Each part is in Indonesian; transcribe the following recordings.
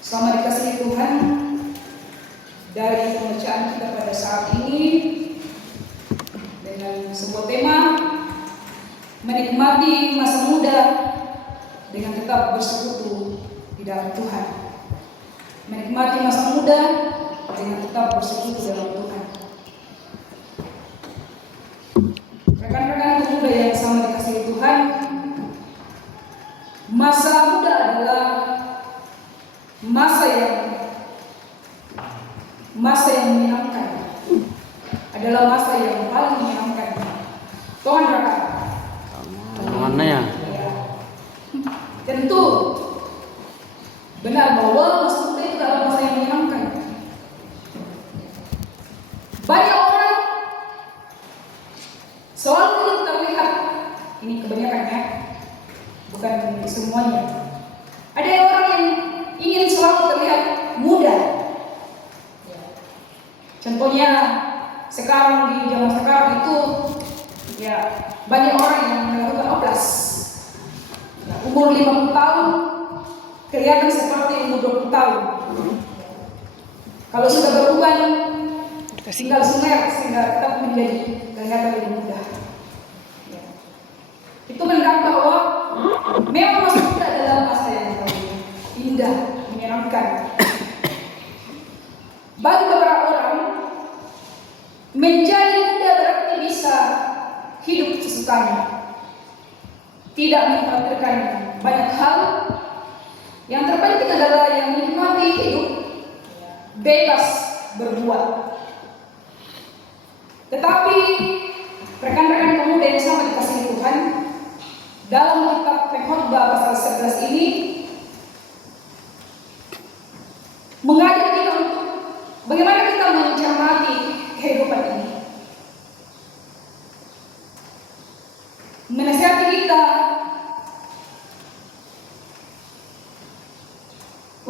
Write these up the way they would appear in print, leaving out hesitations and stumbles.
Selama dikasihi Tuhan, dari pembacaan kita pada saat ini dengan sebuah tema menikmati masa muda dengan tetap bersekutu di dalam Tuhan. Menikmati masa muda dengan tetap bersekutu dalam Tuhan. Rekan-rekan pemuda yang sama dikasihi Tuhan, masa muda adalah masa yang menyenangkan, adalah masa yang paling menyenangkan. Tuhan rekan. Mana ya? Tentu benar bahwa masa muda itu adalah masa yang menyenangkan. Banyak orang selalu kita lihat, ini kebanyakannya, bukan semuanya. Ada orang yang ingin selalu terlihat muda. Contohnya sekarang di zaman sekarang itu banyak orang yang melakukan oplas. Umur 50 tahun kelihatan seperti umur 20 tahun. Kalau sudah berubah tinggal sumer sehingga tetap menjadi kelihatan lebih muda. Itu menandakan bahwa memang masa muda adalah masa yang paling indah, menyenangkan. Bagi beberapa orang, menjadi muda berarti bisa hidup sesukanya, tidak mengkhawatirkan banyak hal. Yang terpenting adalah yang menikmati hidup, bebas berbuat. Tetapi rekan-rekan pemuda yang sama dikasihi Tuhan, dalam kitab Pengkhotbah pasal 11 ini mengajak kita untuk bagaimana kita mencermati kehidupan ini, menasihati kita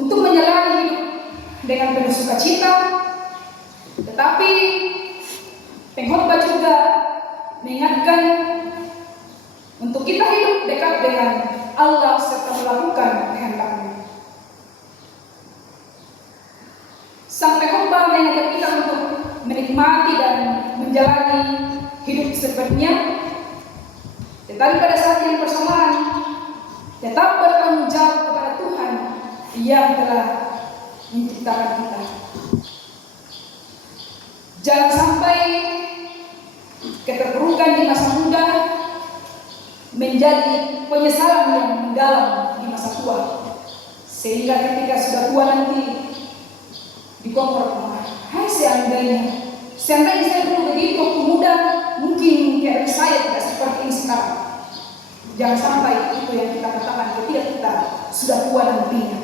untuk menjalani hidup dengan penuh sukacita. Tetapi Pengkhotbah juga mengingatkan untuk kita hidup dekat dengan Allah serta melakukan kehendak-Nya. Sang Pengkhotbah mengajak kita untuk menikmati dan menjalani hidup sepertinya, tetapi pada saat yang bersamaan tetap bertanggung jawab kepada Tuhan yang telah menciptakan kita. Jangan sampai keterpurukan di masa muda menjadi penyesalan yang mendalam di masa tua, sehingga ketika sudah tua nanti dikompromi. Hai, seandainya saya dulu begitu waktu muda, mungkin kayak saya tidak seperti ini sekarang. Jangan sampai itu yang kita katakan ketika kita sudah tua nantinya.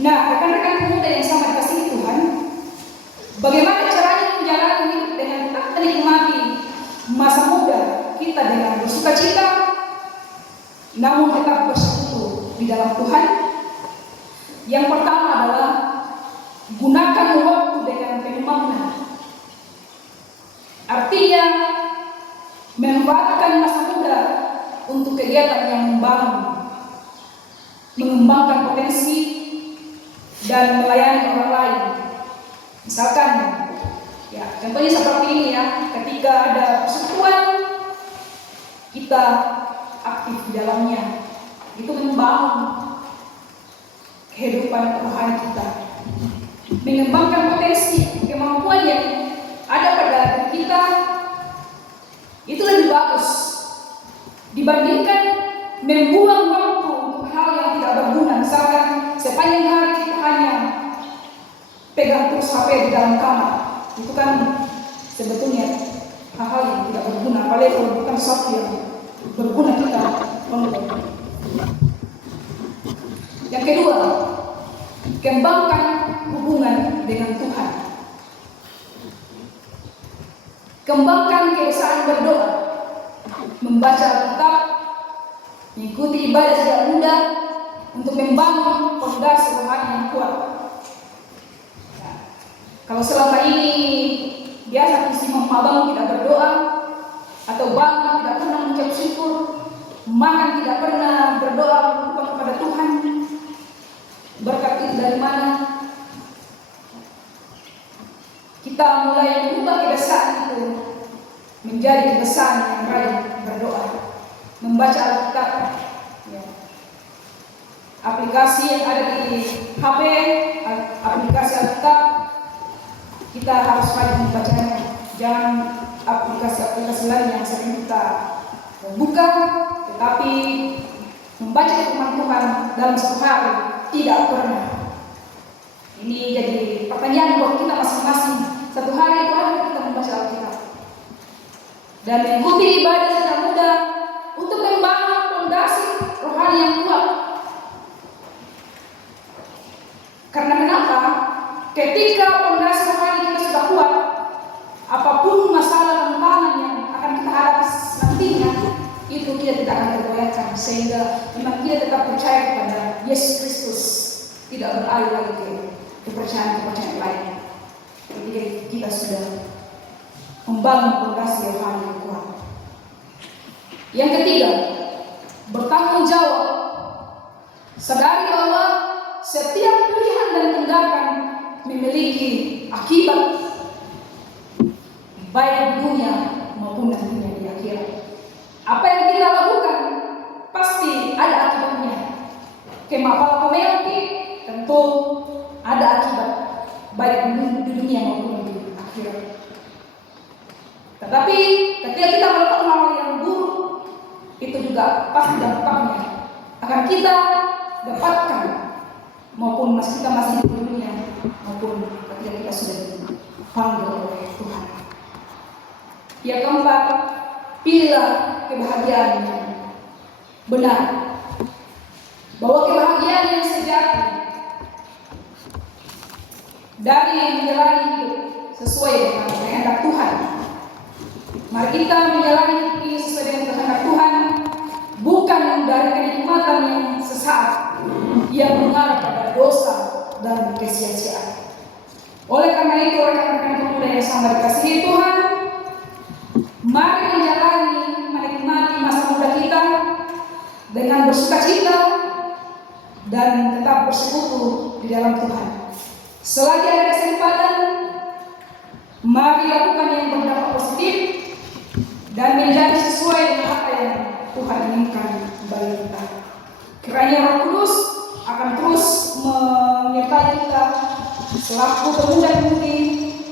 Nah, rekan-rekan pemuda yang sama dikasihi Tuhan, bagaimana caranya menjalani hidup dengan tetap menikmati masa muda kita dengan bersukacita, namun tetap bersekutu di dalam Tuhan? Yang pertama adalah gunakan waktu dengan penuh makna. Artinya memanfaatkan masa muda untuk kegiatan yang membangun, mengembangkan potensi dan melayani orang lain. Misalkan, contohnya seperti ini ketika ada persekutuan, kita aktif di dalamnya. Itu membangun kehidupan rohani kita, mengembangkan potensi, kemampuan yang ada pada diri kita. Itu lebih bagus dibandingkan membuang waktu untuk hal yang tidak berguna. Misalkan sepanjang hari kita hanya pegang terus HP di dalam kamar. Itu kan sebetulnya hal-hal yang tidak berguna, apalagi kalau bukan sesuatu yang berguna kita lakukan. Yang kedua, kembangkan hubungan dengan Tuhan. Kembangkan kebiasaan berdoa, membaca Alkitab, mengikuti ibadah sejak muda untuk membangun fondasi rohani yang kuat. Kalau selama ini biasa si mama bangun tidak berdoa, atau bangun tidak pernah mengucap syukur, makan tidak pernah berdoa kepada menjadi kebiasaan yang rajin berdoa, membaca Alkitab. Ya. Aplikasi yang ada di HP, aplikasi Alkitab, kita harus rajin membacanya. Jangan aplikasi-aplikasi lain yang sering kita buka, tetapi membaca firman Tuhan dalam satu hari tidak pernah. Ini jadi pertanyaan buat kita masing-masing. Satu hari itu hari kita membaca Alkitab dan mengikuti ibadah sejak muda untuk membangun fondasi rohani yang kuat. Karena kenapa? Ketika fondasi rohani kita sudah kuat, apapun masalah tantangan yang akan kita hadapi nantinya, itu kita tidak akan tergoyahkan, sehingga memang kita tetap percaya kepada Yesus Kristus, tidak beralih lagi ke kepercayaan lain. Ketika kita sudah membangun fondasi rohani yang kuat. Yang ketiga, bertanggung jawab. Sadari bahwa setiap pilihan dan tindakan memiliki akibat, baik di dunia maupun nantinya di akhirat. Apa yang kita lakukan pasti ada akibatnya. Kemapal komelki tentu ada akibat, baik di dunia maupun di akhirat. Tetapi ketika kita melakukan hal yang buruk, itu juga pasti dampaknya akan kita dapatkan, maupun kita masih di dunia maupun ketika kita sudah dipanggil oleh Tuhan. Yang keempat, pilihlah kebahagiaan yang benar, bahwa kebahagiaan yang sejati dari menjalani hidup sesuai dengan kehendak Tuhan. Mari kita menjalani hidup ini sesuai dengan kehendak Tuhan, bukan dari kenikmatan yang sesaat yang mengarah pada dosa dan kesia-siaan. Oleh karena itu, rekan-rekan pemuda yang sangat dikasihi Tuhan, mari menikmati masa muda kita dengan bersukacita dan tetap bersekutu di dalam Tuhan. Selagi ada kesempatan, mari lakukan yang berdampak positif dan menjadi sesuai dengan apa yang Tuhan inginkan bagi kita. Kiranya Roh Kudus akan terus menyertai kita selaku pemuda-pemudi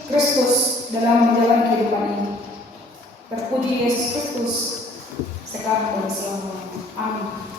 Kristus dalam menjalani kehidupan ini. Terpuji Yesus Kristus sekarang dan selamanya. Amin.